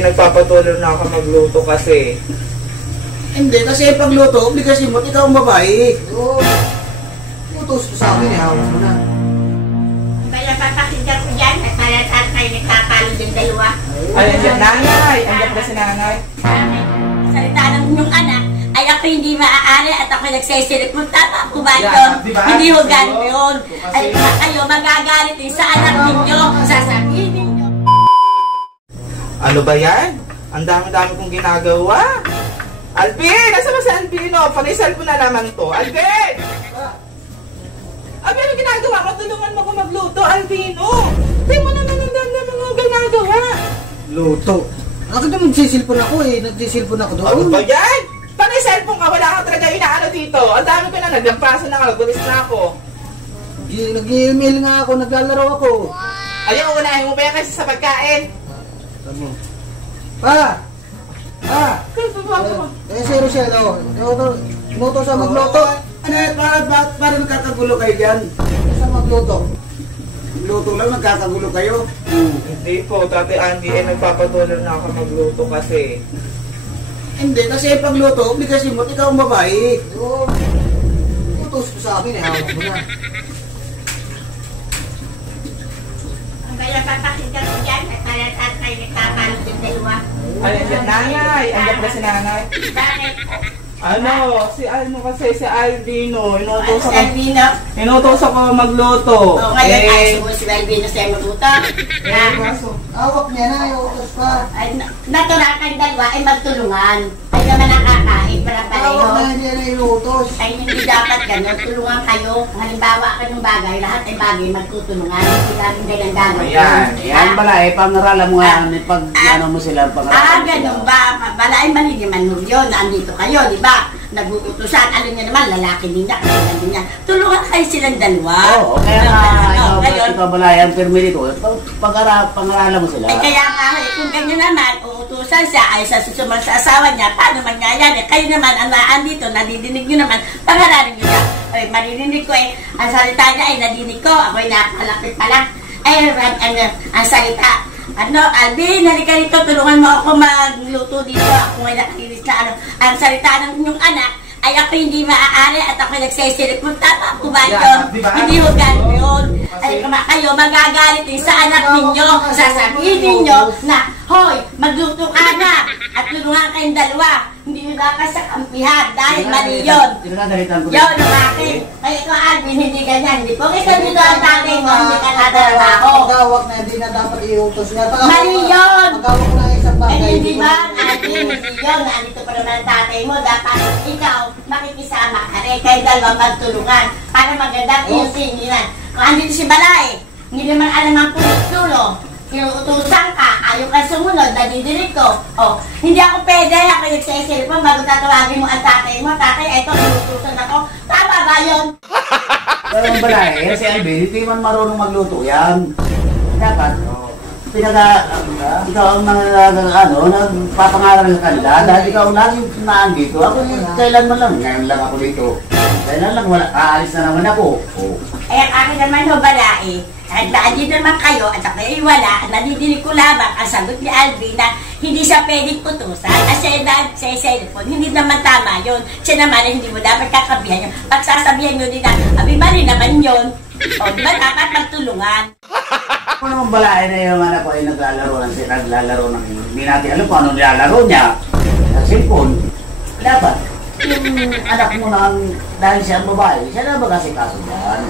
Nagpapatuloy na ako magluto kasi. Hindi, kasi pagluto, obligasyon mo, ikaw ang babae. Oo. Lutos ko sa akin, hawak mo na. Kaya papakinggan ko dyan, at kaya kayo nagkakalo yung dalawa. Ay, nanay! Andiyan ba si nanay? Salita ng inyong anak, ay ako hindi maaari at ako nagsisilip mo. Tama po ba yun? Hindi ho ganun yun. Ay kayo magagalit din sa anak ninyo. Sasabihin ninyo. Ano ba yan? Ang dami-dami kong ginagawa. Alvin! Nasa ba si Alvino? Panisal ko na naman to. Alvin! Alvin, ano ginagawa mo? Tulungan mo ko magluto, Alvino. Hindi mo naman ang dami mga ginagawa. Luto? Ako na magsisilpon ako eh. Nagsisilpon ako doon. Ano ba yan? Panay cellphone ka, wala kang talaga inaano dito. Ang dami ko na, naglampaso na ako, gulis na ako. Nag-email nga ako, naglalaro ako. Ayaw, unahin mo pa yan kasi sa pagkain. Pa! Si Rochelle, luto sa magluto. Ano yan, para nagkakagulo kayo dyan? Sa magluto. Luto lang, nagkakagulo kayo. Hindi po, Tati Andy, nagpapatuloy na ako magluto kasi. Hindi, kasi pagluto, obligasyon mo, ikaw ang babae. Oo. Lutos ko sa akin, hawak mo na. Kaya papakinggan ko dyan, at kaya kayo nagkakalo yung dalawa. Ay, nanay! Andiyan ba si nanay? Bakit? Si Alvino, inutos Albino? ako magluto. O, ngayon ayos mo si Albino sa'yo magluto. Hawak niya na, iutos pa. Ay, naturakan dalawa ay magtulungan. Ay naman nakakain para pareho. Hawak na niya na iutos. Ay hindi dapat ganun, tulungan kayo. Halimbawa ka ng bagay, lahat ay bagay magtutulungan. Hindi namin ganyan gagawin. Yan pala eh, pangaralan mo nga, pag ano mo sila, pangaralan mo sila. Ganun ba? Bala ay mali naman mo yun, nandito kayo, di ba? Nag-uutusan, alam niya naman, lalaki din niya, kailan din niya. Tulungan kayo silang dalawa. Oo, kaya ikaw balayan, pero dito, pangaralan mo sila. Ay kaya nga, kung ganyan naman, uutusan siya, ay sa susunod sa asawa niya, paano mangyayari? Kayo naman, ang naandito, nadidinig niyo naman, pangaralan niyo siya. Ay, maririnig ko eh, ang salita niya ay nadinig ko, ako'y nakalapit pa lang. Ay, ang salita, Alvin, halika rito, tulungan mo ako magluto dito. Ako ngay nakalinis na ang salita ng inyong anak, ay ako hindi maaari at ako nagsisilip mo. Tama po ba yun? Hindi mo ganun yun. Ay kayo magagalit din sa anak ninyo. Sasabihin ninyo na, hoy, magluto ka na at tulungan kayong dalawa. Hindi nyo dapat sa kampihan dahil mali yun. Yun ang akin. Kaya ikaw, Alvin, hindi ganyan. Hindi po ikaw dito ang tatay mo, hindi ka nadarama ako. Pagawak na, hindi na dapat iutos nga. Mali yun! Pagawak na isang bagay. Eh hindi ba, Alvin, hindi yun. Nandito pa naman ang tatay mo. Dapat ikaw, makikisama ka rin. Kayo dalawa magtulungan para magandang iusin-inan. Kung andito si Balay, hindi naman alam ang pulo-pulo. Inuutusan ka, ayaw ka sumunod, nadidinig ko. O, hindi ako pwede, ako nagsisilip mo, bago tatawagin mo ang tatay mo, tatay, eto, inuutusan ako. Tama ba yun? Pero ang balay, si Alvin, hindi man marunong magluto yan. Dapat, ikaw ang nagpapangaral sa kanila, dahil ikaw lagi naandito. Ako, kailan man lang, ngayon lang ako dito. Kailan lang, aalis na naman ako. Eh, ang akin naman ho, Balai, at naandito naman kayo, at ako'y wala, nadidinig ko lamang ang sagot ni Alvin na hindi siya pwedeng utusan. At siya dahil sa cellphone, hindi naman tama yun. Siya naman ay hindi mo dapat kakabihan yun. Pagsasabihan nyo din na, abi mali naman yun. O, di ba dapat magtulungan? Kung naman balay na yung anak ko ay naglalaro ng hindi natin alam kung ano nilalaro niya. Sa cellphone, dapat yung anak mo nang dahil siya ang babae, siya na ba kasi kaso yan?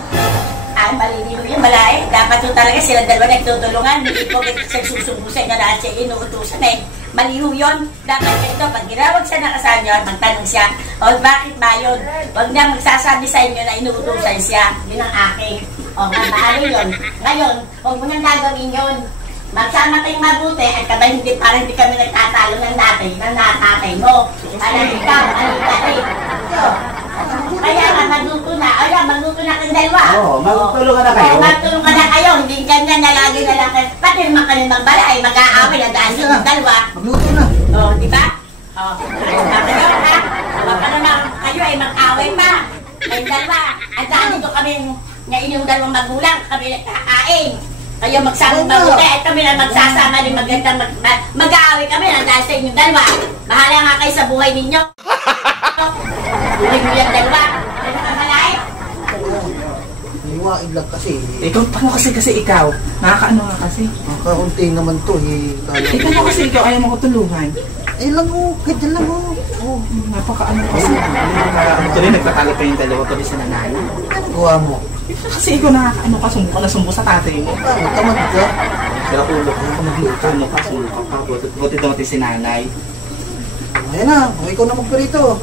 Ay, maliliw yung Balay. Dapat yung talaga sila dalawa nagtutulungan. Hindi ko nagsusumbusan na lahat siya inuutusan eh. Maliw yun. Dapat ganito, pag ginawag siya ng kasama niyo, magtanong siya, o bakit ba yun? Huwag na magsasabi sa inyo na inuutusan siya. Yun ang aking. O, mabaalo yun. Ngayon, huwag mo nang gagawin yun. Magsama tayong mabuti at kaba hindi parang hindi kami nagtatalo ng tatay mo. Alam ikaw, ano dati? Kaya nga, magluto na. Ayan, magluto na kayong dalawa. Oo, magtulungan na kayo. Oo, magtulungan na kayo. Hindi ganyan na lagi na lang. Pati naman kayo ng balay, mag-aaway na dahil yung dalawa. Magluto na. Oo, di ba? Oo, ayos na kayo, ha? Baka naman kayo ay mag-aaway pa. Kayong dalawa. At dahil dito kami, nga inyong dalawang magulang, kami nagkakain. Kayo magsama mabuti at kami na magsasama rin magandang mag-aaway kami na dahil sa inyong dalawa. Bahala nga kayo sa buhay ninyo. Huling mo yung dalawa. Ano ka malay? Iwain lang kasi. Ikaw, paano kasi ikaw? Nakakaano nga kasi? Makaunti naman to eh. Ikaw kasi ikaw ayaw mo ko tulungan. Eh lang oh, ganyan lang oh. Napakaano kasi. Tuloy nagtatalo pa yung dalawa tuloy sa nanay. Ano gawa mo? Kasi ikaw nakakaano ka, sumbo ka na sumbo sa tatay mo. Tamad ka? Pero kung ulo ka, magluka mo ka, sumbo ka pa. Buti dumating si nanay. Ayan na, ikaw na magperito.